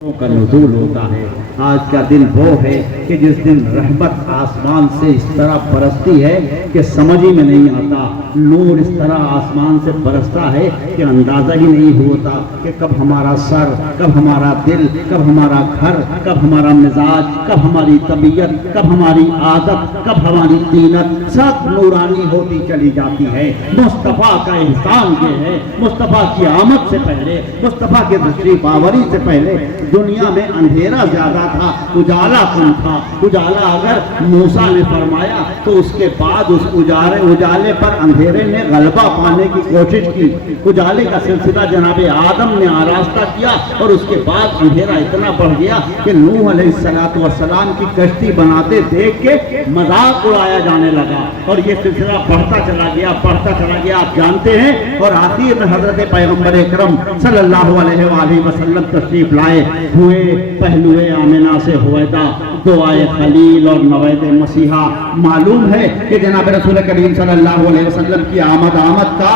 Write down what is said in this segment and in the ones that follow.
کا نزول ہوتا ہے۔ آج کا دن وہ ہے کہ جس دن رحمت آسمان سے اس طرح برستی ہے کہ سمجھ ہی میں نہیں آتا، نور اس طرح آسمان سے برستا ہے کہ اندازہ ہی نہیں ہوتا کہ کب ہمارا سر، کب ہمارا دل، کب ہمارا گھر، کب ہمارا مزاج، کب ہماری طبیعت، کب ہماری عادت، کب ہماری طینت سب نورانی ہوتی چلی جاتی ہے۔ مصطفیٰ کا احسان یہ ہے، مصطفیٰ کی آمد سے پہلے، مصطفیٰ کے تشریف آوری سے پہلے دنیا میں اندھیرا زیادہ تھا، اجالا کم تھا۔ اجالا اگر موسیٰ نے فرمایا تو اس کے بعد اس اجالے پر اندھیرے نے غلبہ پانے کی کوشش کی۔ اجالے کا سلسلہ جناب آدم نے آراستہ کیا اور اس کے بعد اندھیرا اتنا بڑھ گیا کہ نوح علیہ السلام کی کشتی بناتے دیکھ کے مذاق اڑایا جانے لگا، اور یہ سلسلہ بڑھتا چلا گیا، بڑھتا چلا گیا، آپ جانتے ہیں۔ اور آخر میں حضرت پیغمبر اکرم صلی اللہ علیہ وآلہ وسلم تشریف لائے ہوئے پہلوئے آمنہ سے ہویدا دعائے خلیل اور نوید مسیحا۔ معلوم ہے کہ جناب رسول کریم صلی اللہ علیہ وسلم کی آمد کا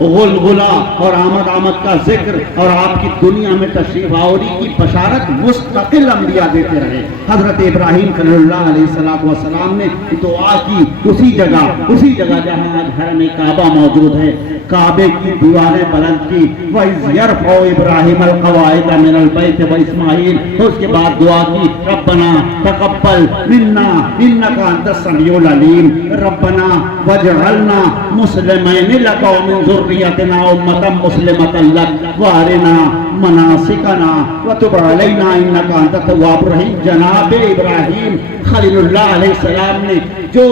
غلغلہ اور آمد کا ذکر اور آپ کی دنیا میں تشریف آوری کی بشارت مستقل انبیاء دیتے رہے۔ حضرت ابراہیم صلی اللہ علیہ السلام نے دعا کی اسی جگہ جہاں آج حرم کعبہ موجود ہے، کعبے کی دیواریں بلند کی۔ وَإِذْ يَرْفَعُ إِبْرَاهِيمُ الْقَوَاعِدَ مِنَ الْبَيْتِ وَإِسْمَاعِيلُ، اس کے بعد دعا کی ربنا تقبل منا انك انت السميع العليم ربنا واجعلنا مسلمين لك ومن ذريتنا امة مسلمة لك وارنا مناسکنا وتب علینا انک انت التواب الرحیم۔ جناب ابراہیم خلیل اللہ علیہ السلام نے جو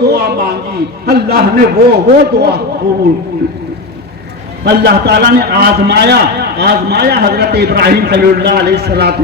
دعا مانگی اللہ نے وہ دعا قبول کی۔ اللہ تعالیٰ نے آزمایا حضرت ابراہیم صلی اللہ علیہ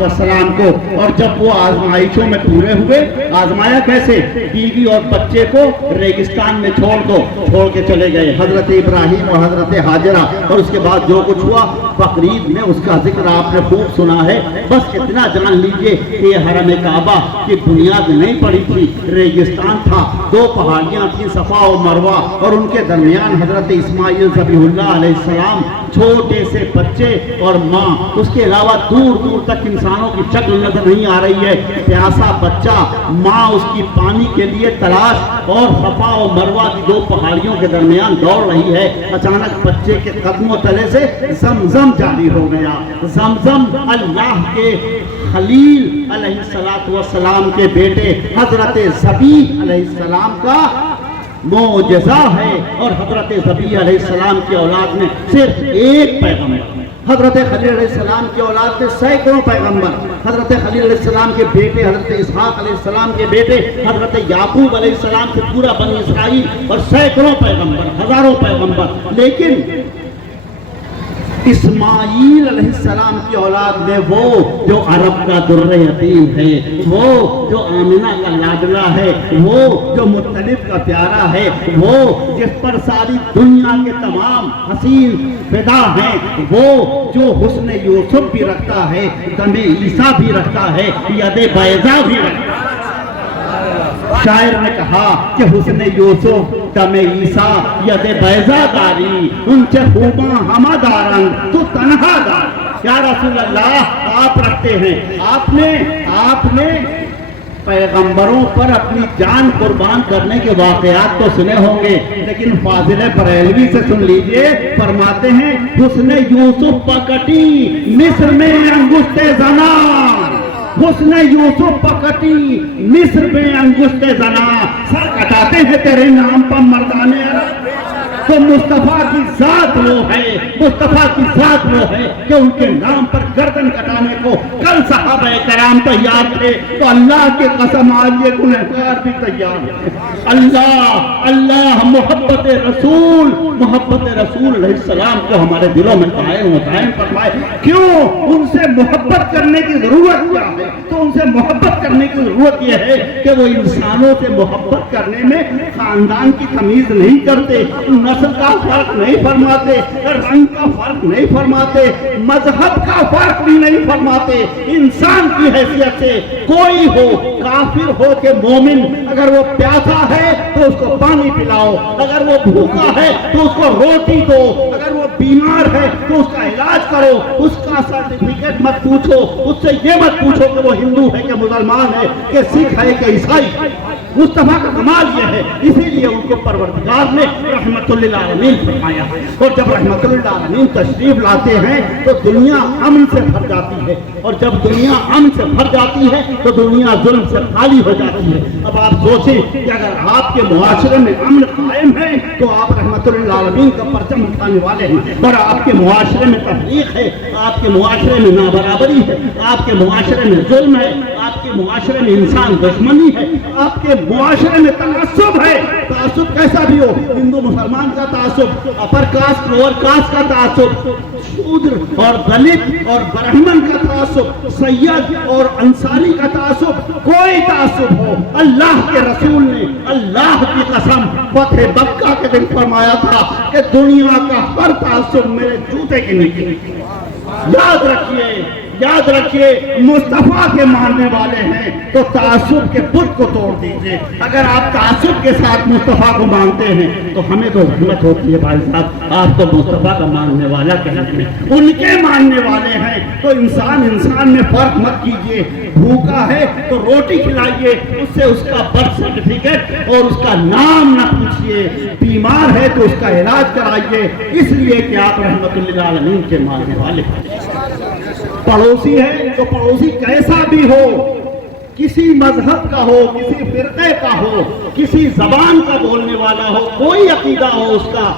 السلام کو، اور جب وہ آزمائشوں میں پورے ہوئے، آزمایا کیسے؟ بیوی اور بچے کو ریگستان میں چھوڑ کے چلے گئے حضرت ابراہیم اور حضرت ہاجرہ، اور اس کے بعد جو کچھ ہوا بقرعید میں اس کا ذکر آپ نے خوب سنا ہے۔ بس اتنا جان لیجئے کہ یہ حرم کعبہ کی بنیاد نہیں پڑی تھی، ریگستان تھا، دو پہاڑیاں تھیں صفا و مروہ، اور ان کے درمیان حضرت اسماعیل ذبیح اللہ علیہ السلام، چھوٹے سے بچے اور ماں، اس کے علاوہ دور تک انسانوں کی شکل نظر نہیں آ رہی ہے۔ پیاسا بچہ، ماں اس کی پانی کے لیے تلاش، اور صفا و مروہ کی دو پہاڑیوں کے درمیان دوڑ رہی ہے۔ اچانک بچے کے قدموں تلے سے زمزم جاری ہو گیا۔ زمزم اللہ کے خلیل علیہ السلام کے بیٹے حضرت ذبیح علیہ السلام کا معجزہ ہے، اور حضرت ذبیح علیہ السلام کی اولاد میں صرف ایک پیغمبر، حضرت خلیل علیہ السلام کی اولاد میں سینکڑوں پیغمبر، حضرت خلیل علیہ السلام کے بیٹے حضرت اسحاق علیہ السلام کے بیٹے حضرت یعقوب علیہ السلام سے پورا بنی اسرائیل، اور سینکڑوں پیغمبر، ہزاروں پیغمبر، لیکن اسماعیل علیہ السلام کی اولاد میں وہ جو عرب کا در یتیم ہے، وہ جو آمنہ کا لاڈلا ہے، وہ جو مطلب کا پیارا ہے، وہ جس پر ساری دنیا کے تمام حسین فدا ہیں، وہ جو حسن یوسف بھی رکھتا ہے، دم عیسیٰ بھی رکھتا ہے، ید بیضا بھی رکھتا ہے۔ شاعر نے کہا کہ حسن یوسف دم عیسیٰ ید بیضا داری، ان سے خوباں ہمہ دارنگ تو تنہا دار۔ یا رسول اللہ، آپ رکھتے ہیں، آپ نے پیغمبروں پر اپنی جان قربان کرنے کے واقعات تو سنے ہوں گے، لیکن فاضل بریلوی سے سن لیجئے، فرماتے ہیں حسن یوسف پکٹی مصر میں انگشت زنان، حسن یوسف پکٹی مصر میں انگشت زنان، سر کٹاتے ہیں تیرے نام پر مردانے عرب۔ تو مصطفیٰ کی ذات وہ ہے کہ ان کے نام پر گردن کٹانے کو کل صحابہ کرام تیار تھے، تو اللہ کے قسم آج یہ گنہگار بھی تیار ہے۔ اللہ محبت رسول علیہ السلام کو ہمارے دلوں میں قائم فرمائے۔ کیوں؟ ان سے محبت کرنے کی ضرورت کیا ہے؟ تو ان سے محبت کرنے کی ضرورت یہ ہے کہ وہ انسانوں سے محبت کرنے میں خاندان کی تمیز نہیں کرتے، نسل کا فرق نہیں فرماتے، رنگ کا فرق نہیں فرماتے، مذہب کا فرق بھی نہیں فرماتے۔ انسان کی حیثیت سے کوئی ہو، کافر ہو کہ مومن، اگر وہ پیاسا ہے تو اس کو پانی پلاؤ، اگر وہ بھوکا ہے تو اس کو روٹی دو، اگر وہ بیمار ہے تو اس کا علاج کرو، اس کا سرٹیفکیٹ مت پوچھو، اس سے یہ مت پوچھو کہ وہ ہندو ہے کہ مسلمان ہے کہ سکھ ہے کہ عیسائی۔ مصطفیٰ کا کمال یہ ہے، اسی لیے ان کو پروردگار نے رحمت للعالمین فرمایا ہے۔ اور جب رحمت للعالمین تشریف لاتے ہیں تو دنیا امن سے بھر جاتی ہے، اور جب دنیا امن سے بھر جاتی ہے تو دنیا ظلم سے خالی ہو جاتی ہے۔ اب آپ سوچیں کہ اگر آپ کے معاشرے میں امن قائم ہے تو آپ رحمت للعالمین کا پرچم اٹھانے والے ہیں، اور آپ کے معاشرے میں تفریق ہے، آپ کے معاشرے میں نابرابری ہے، آپ کے معاشرے میں ظلم ہے، آپ کے معاشرے میں انسان دشمنی ہے، آپ کے معاشرے میں تعصب ہے، تعصب کیسا بھی ہو، ہندو مسلمان کا تعصب، اپر کاسٹ لوور کاسٹ کا تعصب، شودر اور دلت اور برہمن کا تعصب، سید اور انصاری کا تعصب، کوئی تعصب ہو، اللہ کے رسول نے اللہ کی قسم فتح مکہ کے دن فرمایا تھا کہ دنیا کا ہر تعصب میرے جوتے کے نیچے۔ یاد رکھیے، یاد رکھیے، مصطفیٰ کے ماننے والے ہیں تو تعصب کے بت کو توڑ دیجئے۔ اگر آپ تعصب کے ساتھ مصطفیٰ کو مانتے ہیں تو ہمیں تو ہمت ہوتی ہے بھائی صاحب، آپ تو مصطفیٰ کا ماننے والا کہتے ہیں، ان کے ماننے والے ہیں تو انسان میں فرق مت کیجئے۔ بھوکا ہے تو روٹی کھلائیے، اس سے اس کا برتھ سرٹیفکیٹ اور اس کا نام نہ پوچھئے، بیمار ہے تو اس کا علاج کرائیے، اس لیے کہ آپ رحمت للعالمین کے ماننے والے ہیں۔ پڑوسی ہے تو پڑوسی کیسا بھی ہو، کسی مذہب کا ہو، کسی فرقے کا ہو، کسی زبان کا بولنے والا ہو، کوئی عقیدہ ہو اس کا،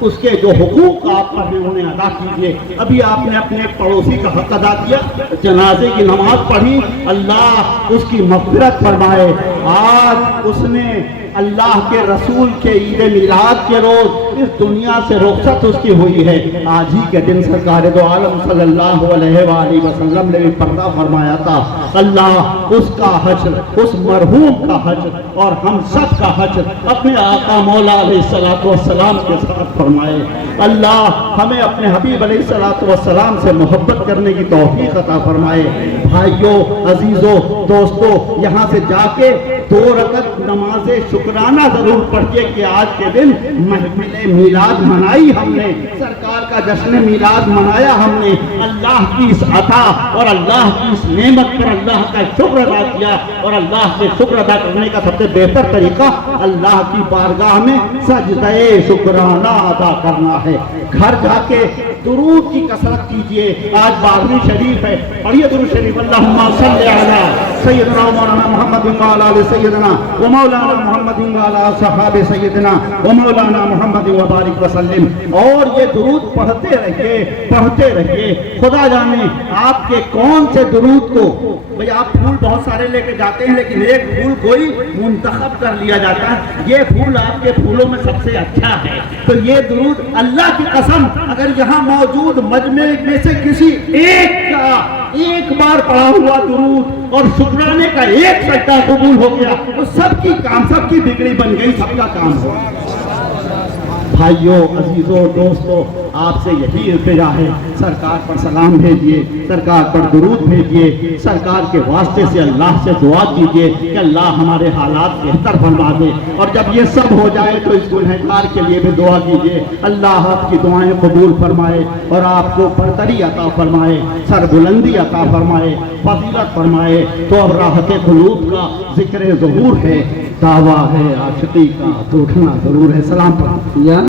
اس کے جو حقوق آپ پر ہیں انہیں ادا کیجئے۔ ابھی آپ نے اپنے پڑوسی کا حق ادا کیا، جنازے کی نماز پڑھی، اللہ اس کی مغفرت فرمائے۔ آج اس نے اللہ کے رسول کے عید میلاد کے روز اس دنیا سے رخصت اس کی ہوئی ہے، آج ہی کے دن سرکار دو عالم صلی اللہ علیہ وآلہ وسلم نے بھی پردہ فرمایا تھا۔ اللہ اس کا حشر، اس مرحوم کا حشر اور ہم سب کا حشر اپنے آقا مولا علیہ الصلوۃ والسلام کے ساتھ فرمائے۔ اللہ ہمیں اپنے حبیب علیہ الصلوۃ والسلام سے محبت کرنے کی توفیق عطا فرمائے۔ بھائیوں، عزیزوں، دوستوں، یہاں سے جا کے 2 رکعت نماز شکرانہ ضرور پڑھیے کہ آج کے دن محفل میلاد منائی ہم نے، سرکار کا جشن میلاد منایا ہم نے، اللہ کی اس عطا اور اللہ کی اس نعمت پر اللہ کا شکر ادا کیا، اور اللہ سے شکر ادا کرنے کا سب سے بہتر طریقہ اللہ کی بارگاہ میں سجدہ شکرانہ ادا کرنا ہے۔ گھر جا کے درود کی کثرت کیجئے، آج 12ویں شریف ہے، پڑھیے درود شریف، اللہم صلی علی سیدنا مولانا محمد وعلی آل سیدنا و مولانا محمد وعلی صحاب سیدنا و مولانا محمد وبارک وسلم۔ اور یہ درود پڑھتے رہیے، خدا جانے آپ کے کون سے درود کو، بھئی آپ پھول بہت سارے لے کے جاتے ہیں لیکن ایک پھول کوئی منتخب کر لیا جاتا ہے، یہ پھول آپ کے پھولوں میں سب سے اچھا ہے، تو یہ درود اللہ کی قسم اگر یہاں موجود مجمع میں سے کسی ایک بار پڑھا ہوا درود اور شکرانے کا ایک سجدہ قبول ہو گیا تو سب کی بگڑی بن گئی، سب کا کام ہو۔ بھائیوں، عزیزوں، دوستوں، آپ سے یہی التجا ہے، سرکار پر سلام بھیجیے، سرکار پر درود بھیجیے، سرکار کے واسطے سے اللہ سے دعا کیجیے کہ اللہ ہمارے حالات بہتر فرما دے، اور جب یہ سب ہو جائے تو اس گنہگار کے لیے بھی دعا کیجیے، اللہ آپ کی دعائیں قبول فرمائے اور آپ کو برتری عطا فرمائے، سربلندی عطا فرمائے، فضیلت فرمائے۔ تو اب راحت قلوب کا ذکر ظہور ہے، دعویٰ ہے عاشقی کا تو اٹھنا ضرور ہے۔ سلام پڑھیں۔